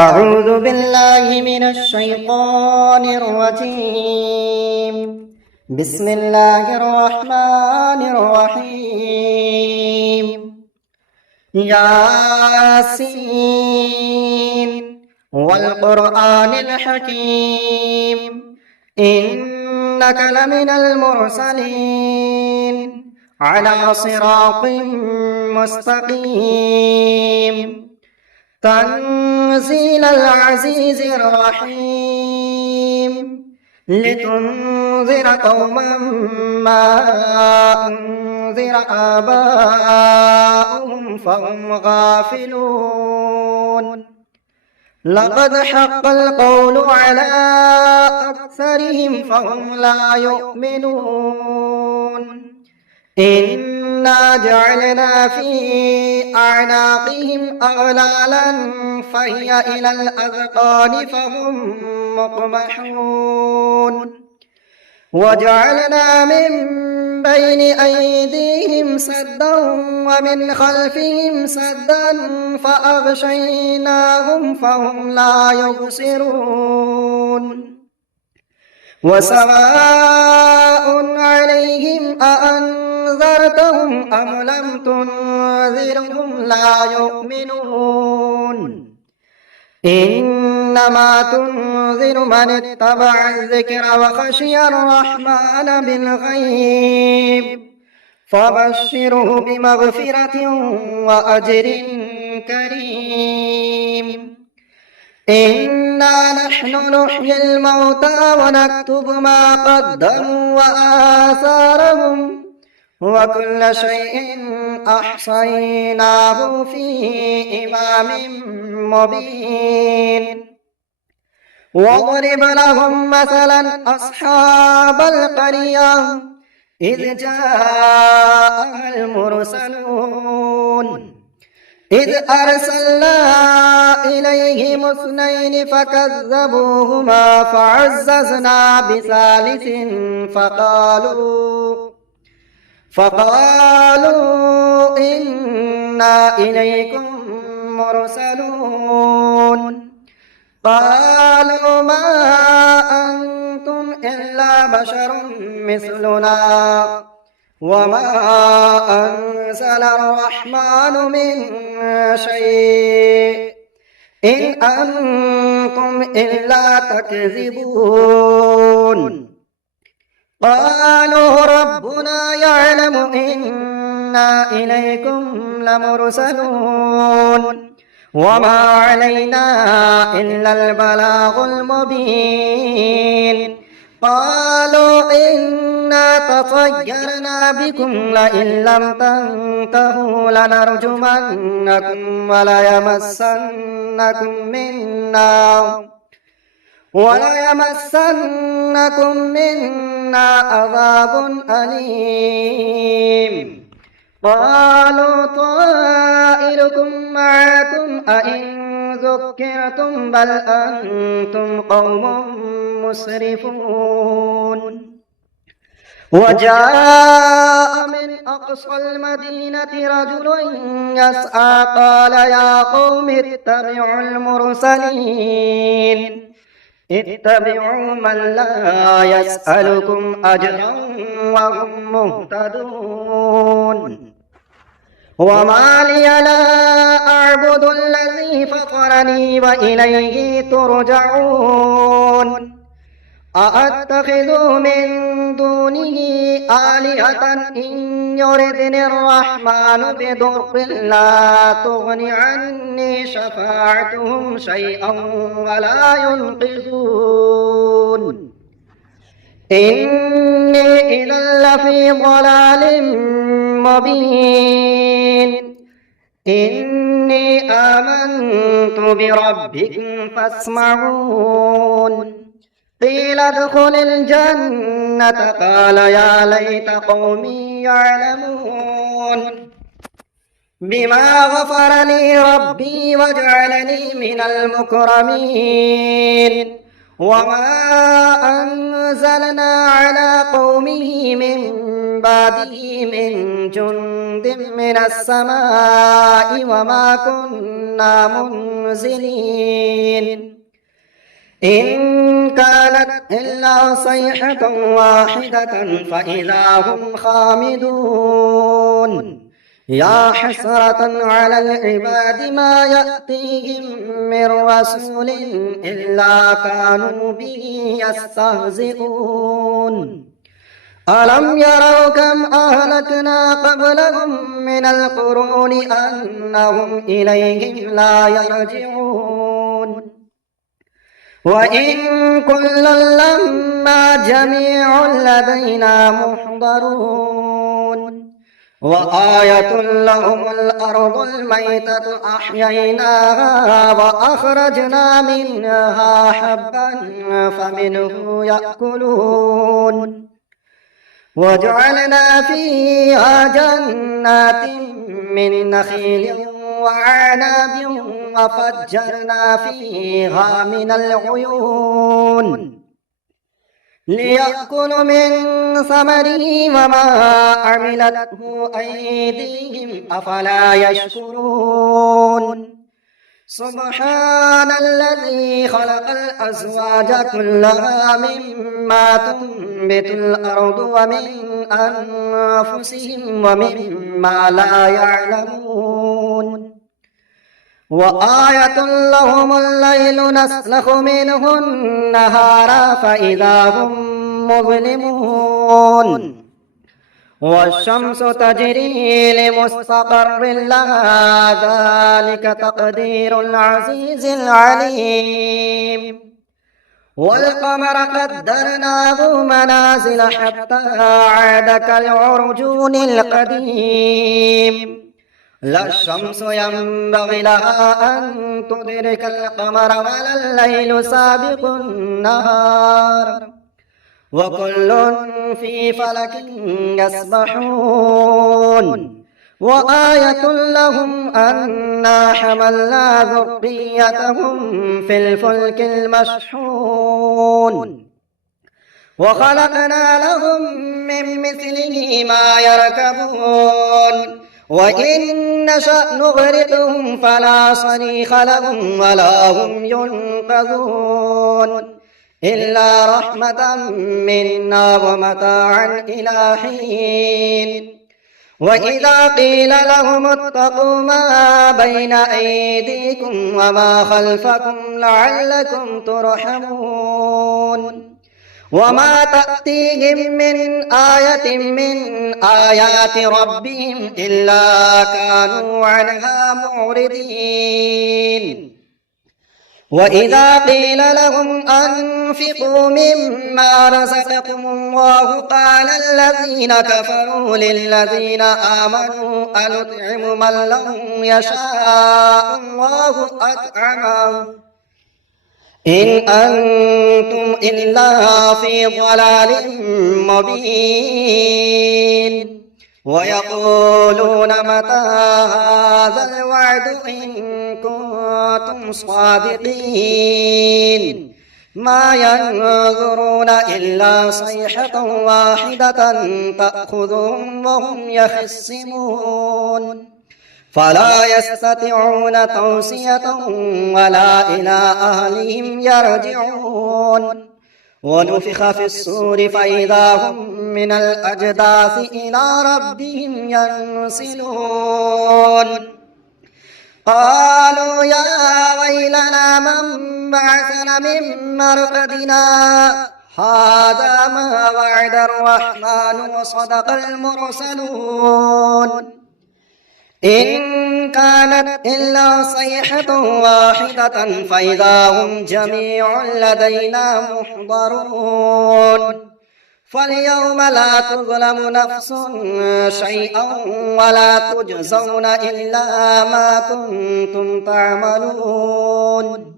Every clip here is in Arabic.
أعوذ بالله من الشيطان الرجيم. بسم الله الرحمن الرحيم. ياسين والقرآن الحكيم إنك لمن المرسلين على صراط مستقيم تنزيل العزيز الرحيم لتنذر قوما ما أنذر آباؤهم فهم غافلون لقد حق القول على أكثرهم فهم لا يؤمنون إنا جعلنا في أعناقهم أغلالا فهي إلى الأذقان فهم مقمحون وجعلنا من بين أيديهم سدا ومن خلفهم سدا فأغشيناهم فهم لا يبصرون وسواء عليهم أأنذرتهم أم لم تنذرهم لا يؤمنون إنما تنذر من اتبع الذكر وخشي الرحمن بالغيب فبشره بمغفرة وأجر كريم إنا نحن نحيي الموتى ونكتب ما قدموا وآثارهم وكل شيء أحصيناه في إمام مبين واضرب لهم مثلا أصحاب القرية إذ جاء المرسلون إذ أرسلنا إليهم اثنين فكذبوهما فعززنا بثالث فقالوا إنا إليكم مرسلون قالوا ما أنتم إلا بشر مثلنا وما أنزل الرحمن من شيء إن أنتم إلا تكذبون قالوا ربنا يعلم إنا إليكم لمرسلون وما علينا إلا البلاغ المبين قالوا إنا تطيرنا بكم لئن لم تنتهوا لنرجمنكم وليمسنكم منا عذاب أليم قالوا طائركم معكم أئن ذكرتم بل أنتم قوم مسرفون وجاء من أقصى المدينة رجل يسعى قال يا قوم اتبعوا من لا يسألكم أجرا وهم مهتدون وما لي لا أعبد الذي فطرني وإليه ترجعون أأتخذ من دونه آلهة إن يردني الرحمن بضر لا تغن عني شفاعتهم شيئا ولا ينقذون إني إذا لفي ضلال مبين إني آمنت بربكم فاسمعون قيل ادخل الجنة قال يا ليت قومي يعلمون بما غفر لي ربي وجعلني من المكرمين وما أنزلنا على قومه من بعده من جند من السماء وما كنا منزلين إن كانت إلا صيحة واحدة فإذا هم خامدون يا حسرة على العباد ما يأتيهم من رسول إلا كانوا به يستهزئون ألم يروا كم أهلكنا قبلهم من القرون أنهم إليهم لا يرجعون وإن كلا لما جميع لدينا محضرون وآية لهم الأرض الميتة أحييناها وأخرجنا منها حبا فمنه يأكلون وجعلنا فيها جنات من نخيل وعناب وفجرنا فيها من العيون ليأكلوا من ثمره وما عملته أيديهم أفلا يشكرون سبحان الذي خلق الأزواج كلها مما تنبت الأرض ومن أنفسهم ومما لا يعلمون وآية لهم الليل نسلخ منه النهار فإذا هم مظلمون والشمس تجري لمستقر لها ذلك تقدير العزيز العليم والقمر قدرناه منازل حتى عاد كالعرجون القديم لا الشمس ينبغي لها أن تدرك القمر ولا الليل سابق النهار وكل في فلك يسبحون وآية لهم أنا حملنا ذريتهم في الفلك المشحون وخلقنا لهم من مثله ما يركبون وإن نشأ نغرقهم فلا صريخ لهم ولا هم ينقذون إلا رحمة منا ومتاعا إلى حين وإذا قيل لهم اتقوا ما بين أيديكم وما خلفكم لعلكم ترحمون وما تأتيهم من آية من آيات ربهم إلا كانوا عنها معرضين وإذا قيل لهم أنفقوا مما رزقكم الله قال الذين كفروا للذين آمنوا أنطعم من لو يشاء الله أطعمه إن أنتم إلا في ضلال مبين ويقولون متى هذا الوعد إن كنتم صادقين ما ينظرون إلا صيحة واحدة تأخذهم وهم يخصمون فلا يستطيعون توصية ولا إلى أهلهم يرجعون ونفخ في الصور فإذا هم من الأجداث إلى ربهم ينسلون قالوا يا ويلنا من بعثنا من مرقدنا هذا ما وعد الرحمن وصدق المرسلون إن كانت إلا صيحة واحدة فإذا هم جميع لدينا محضرون فاليوم لا تظلم نفس شيئا ولا تجزون إلا ما كنتم تعملون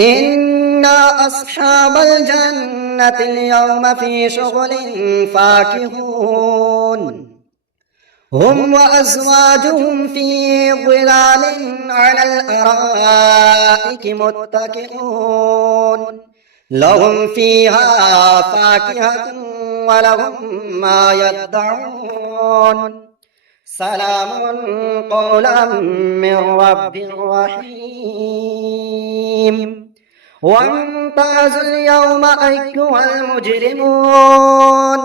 إنا أصحاب الجنة اليوم في شغل فاكهون هم وأزواجهم في ظلال على الأرائك متكئون لهم فيها فاكهة ولهم ما يدعون سلام قولا من رب رحيم وامتازوا اليوم أيها المجرمون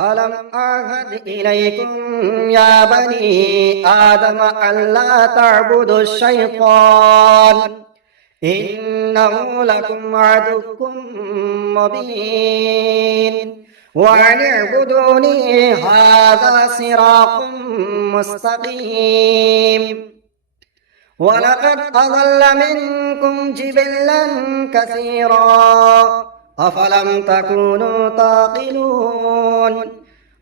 ألم أعهد إليكم يا بني آدم ألا تعبدوا الشيطان إنه لكم عدو مبين وأن اعبدوني هذا صراط مستقيم ولقد أضل منكم جبلا كثيرا أفلم تكونوا تعقلون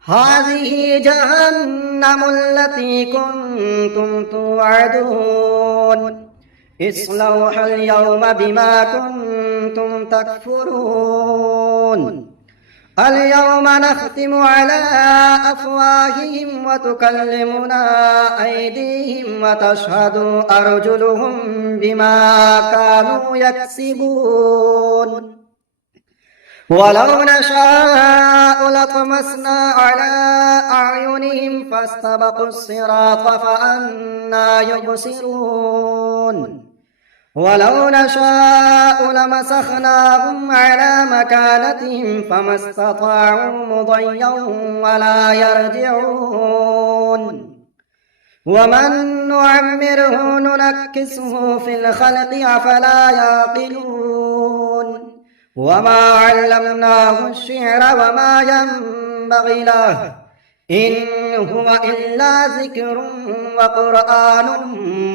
هذه جهنم التي كنتم توعدون اصلوها اليوم بما كنتم تكفرون اليوم نختم على أفواههم وتكلمنا أيديهم وتشهد أرجلهم بما كانوا يكسبون ولو نشاء لطمسنا على أعينهم فاستبقوا الصراط فأنى يبصرون ولو نشاء لمسخناهم على مكانتهم فما استطاعوا مضيا ولا يرجعون ومن نعمره ننكسه في الخلق أفلا يعقلون وما علمناه الشعر وما ينبغي له إن هو إلا ذكر وقرآن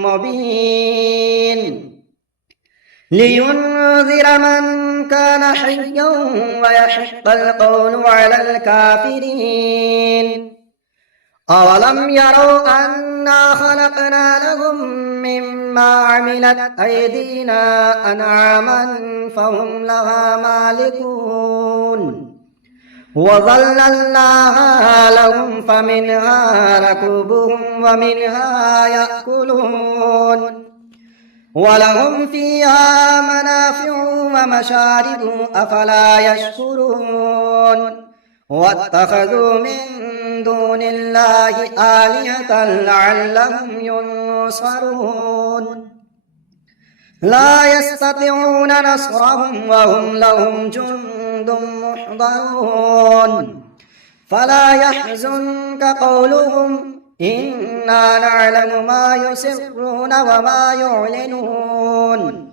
مبين لينذر من كان حيا ويحق القول على الكافرين أولم يروا أنا خلقنا لهم مما عملت أيدينا أنعاما فهم لها مالكون وظللناها لهم فمنها ركوبهم ومنها يأكلون ولهم فيها منافع ومشارب أفلا يشكرون واتخذوا من دون الله آلهة لعلهم ينصرون لا يستطيعون نصرهم وهم لهم جند محضرون فلا يحزنك قولهم إنا نعلم ما يسرون وما يعلنون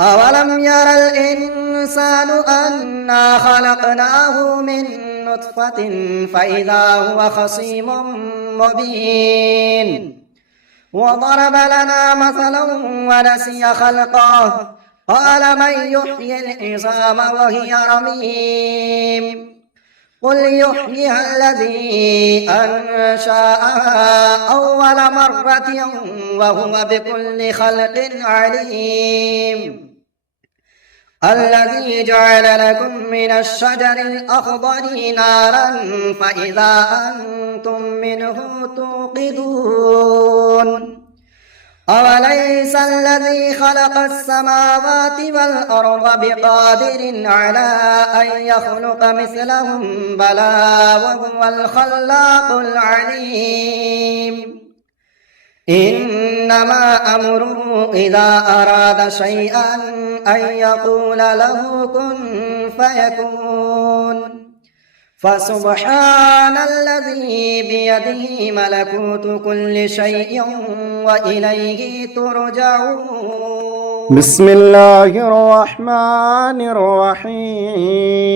أولم ير الإنسان أنا خلقناه من نطفة فإذا هو خصيم مبين وضرب لنا مثلا ونسي خلقه قال من يحيي العظام وهي رميم قل يحييها الذي أنشأها أول مرة وهو بكل خلق عليم الذي جعل لكم من الشجر الأخضر نارا فإذا أنتم منه توقدون أوليس الذي خلق السماوات والأرض بقادر على أن يخلق مثلهم بلى وهو الخلاق العليم إنما أمره إذا أراد شيئا أن يقول له كن فيكون فسبحان الذي بيده ملكوت كل شيء وإليه ترجعون بسم الله الرحمن الرحيم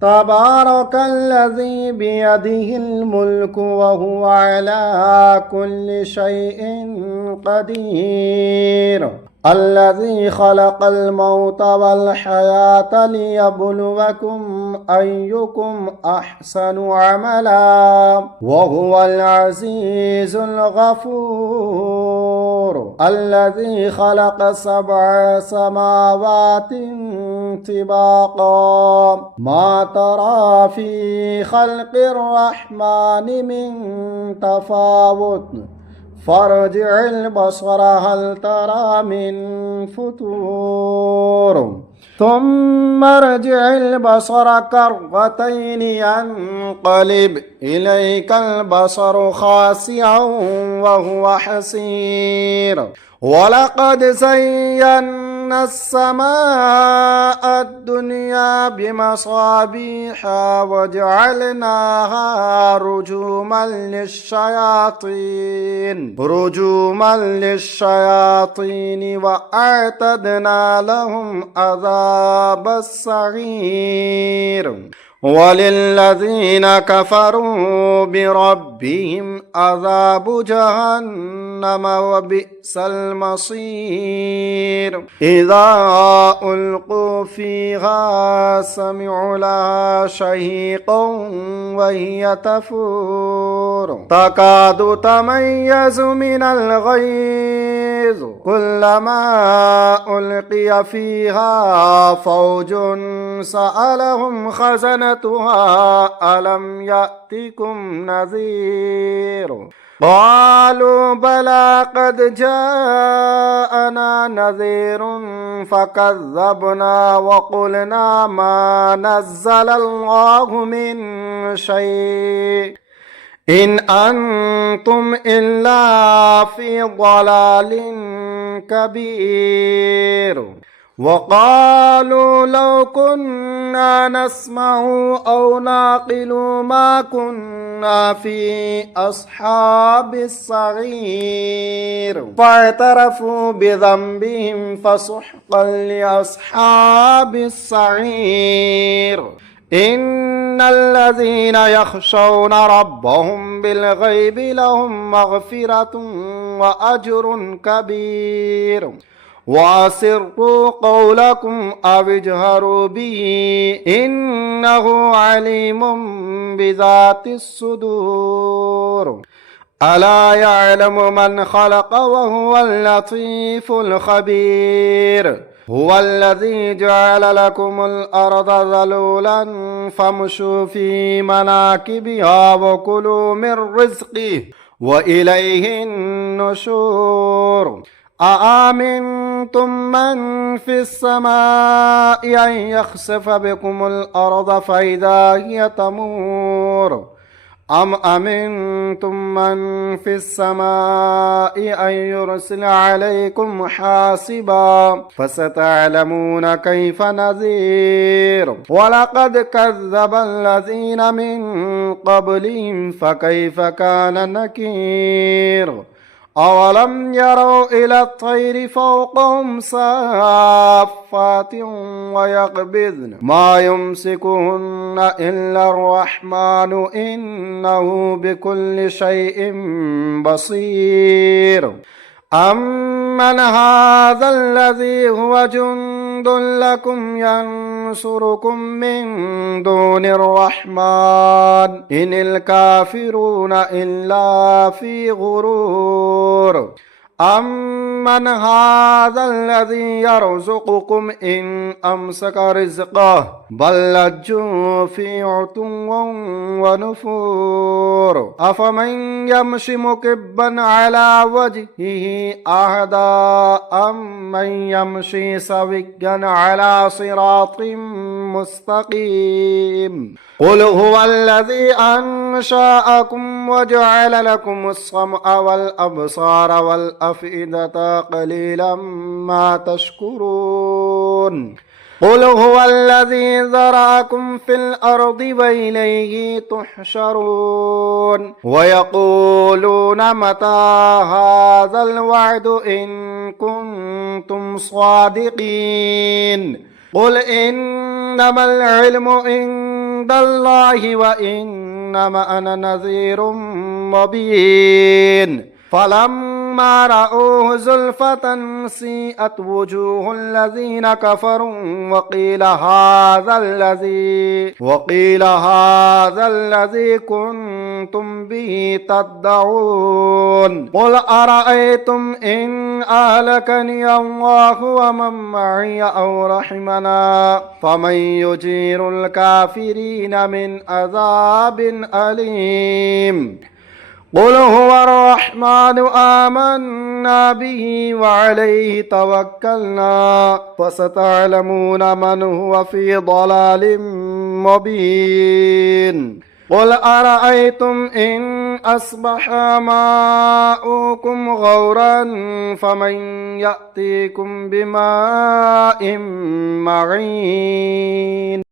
تبارك الذي بيده الملك وهو على كل شيء قدير الذي خلق الموت والحياة ليبلوكم أيكم أحسن عملا وهو العزيز الغفور الذي خلق 7 سماوات طباقا ما ترى في خلق الرحمن من تفاوت فارجع البصر هل ترى من فتور ثم ارجع البصر كرتين ينقلب إليك البصر خاسئا وهو حسير ولقد زينا السماء الدنيا بمصابيح وجعلناها رجوما للشياطين وأعتدنا لهم عذاب السعير وللذين كفروا بربهم عذاب جهنم وبئس المصير إذا ألقوا فيها سمعوا لها شهيقا وهي تفور تكاد تميز من الغيظ كلما ألقي فيها فوج سألهم خزنتها ألم يأتكم نذير قالوا بلى قد جاءنا نذير فكذبنا وقلنا ما نزل الله من شيء إن أنتم إلا في ضلال كبير وقالوا لو كنا نسمع أو نعقل ما كنا في أصحاب السعير فاعترفوا بذنبهم فسحقا لأصحاب السعير إن الذين يخشون ربهم بالغيب لهم مغفرة وأجر كبير وأسروا قولكم أو اجهروا به إنه عليم بذات الصدور ألا يعلم من خلق وهو اللطيف الخبير هو الذي جعل لكم الأرض ذلولا فامشوا في مناكبها وكلوا من رزقه وإليه النشور أأمنتم من في السماء أن يخسف بكم الأرض فإذا هي تمور أم أمنتم من في السماء أن يرسل عليكم حاصبا فستعلمون كيف نذير ولقد كذب الذين من قبلهم فكيف كان نكير أولم يروا إلى الطير فوقهم صافات ويقبضن ما يمسكهن إلا الرحمن إنه بكل شيء بصير أمن هذا الذي هو جند لكم ينصركم من دون الرحمن إن الكافرون إلا في غرور أمن هذا الذي يرزقكم إن أمسك رزقه بل لجوا في عتو ونفور أفمن يمشي مكبا على وجهه أهدى أمن يمشي سويا على صراط مستقيم قل هو الذي أنشأكم وجعل لكم السمع والأبصار والأفئدة قليلا ما تشكرون قل هو الذي ذرأكم في الأرض وإليه تحشرون ويقولون متى هذا الوعد إن كنتم صادقين قل إنما العلم عند الله وإنما أنا نذير مبين فلما رأوه زلفة سيئت وجوه الذين كفروا وقيل هذا الذي كنتم به تدعون قل أرأيتم إن أهلكني الله ومن معي أو رحمنا فمن يجير الكافرين من عذاب أليم قل هو الرحمن آمنا به وعليه توكلنا فستعلمون من هو في ضلال مبين قل أرأيتم إن أصبح ماؤكم غورا فمن يأتيكم بماء معين